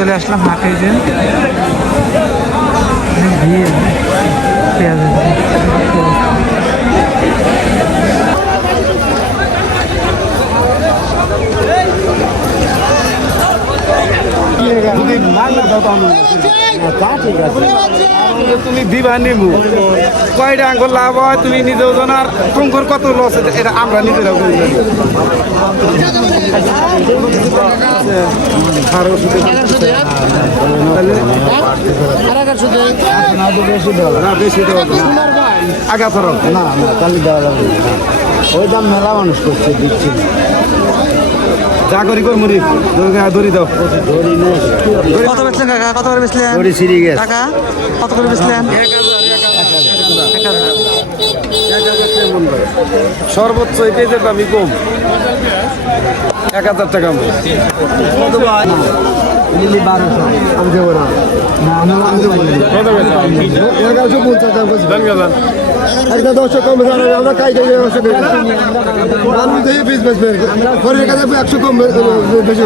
চলে আসলাম হাটে যে পেঁয়াজের তুমি দিবা নিমু কয়টা আঙ্গুর লাভ হয় তুমি নিজেও জানো আর টঙ্কর কত লস এটা আমরা নিজেরাও জানি। আগা ফেরত না না তাহলে দেওয়া যাবে না। ওই দাম মেলা মানুষ করছে দিচ্ছি না। যা করি কর মুড়ি ধরি দাও কত বেচলেন কাকা? কত করে বেচলেন ওরে সিঁড়ি গেছে কাকা? কত করে বেচলেন? 1000। সর্বোচ্চ এই পেজের দামই কম 1000 টাকা আমি দেবো না। একটা 10 কম আমরা কাজ কম বেশি